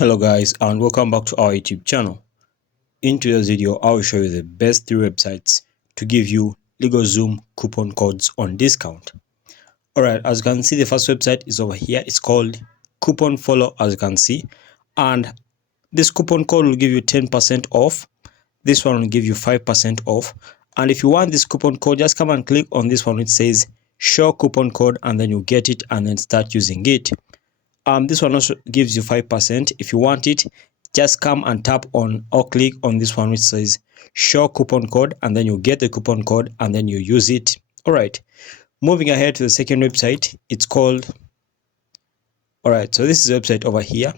Hello guys, and welcome back to our YouTube channel. In today's video, I will show you the best 3 websites to give you LegalZoom coupon codes on discount. Alright, as you can see, the first website is over here. It's called Coupon Follow, as you can see, and this coupon code will give you 10% off. This one will give you 5% off. And if you want this coupon code, just come and click on this one which says show coupon code, and then you get it and then start using it. This one also gives you 5%. If you want it, just come and tap on or click on this one which says show coupon code, and then you get the coupon code and then you use it. All right, moving ahead to the second website. It's called, all right, so this is the website over here,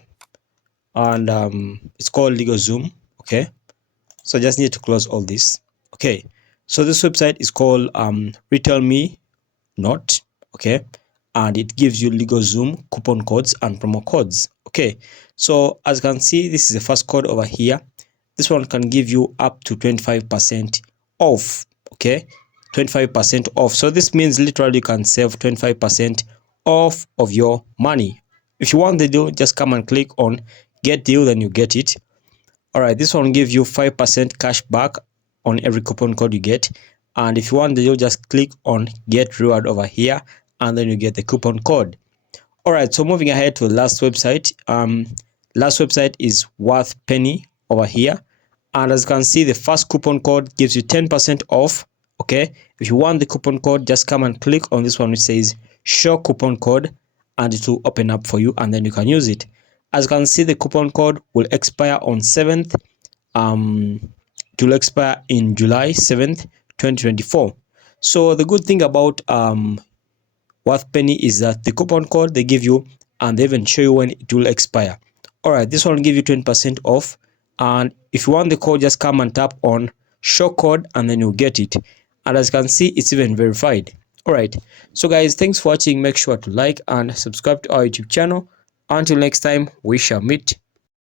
and it's called LegalZoom. Okay, so I just need to close all this. Okay, so this website is called Retail Me Not. Okay, and it gives you LegalZoom coupon codes and promo codes. Okay, so as you can see, this is the first code over here. This one can give you up to 25% off. Okay, 25% off. So this means literally you can save 25% off of your money. If you want the deal, just come and click on get deal, then you get it. All right, this one will give you 5% cash back on every coupon code you get. And if you want the deal, just click on get reward over here, and then you get the coupon code. All right, so moving ahead to the last website. Last website is Worth Penny over here, and as you can see, the first coupon code gives you 10% off. Okay, if you want the coupon code, just come and click on this one which says show coupon code, and it will open up for you, and then you can use it. As you can see, the coupon code will expire on 7th. It will expire in July 7th, 2024. So the good thing about Worth Penny is that the coupon code they give you, and they even show you when it will expire. All right, this one will give you 20% off, and if you want the code, just come and tap on show code, and then you'll get it. And as you can see, it's even verified. All right, so guys, thanks for watching. Make sure to like and subscribe to our YouTube channel. Until next time, we shall meet.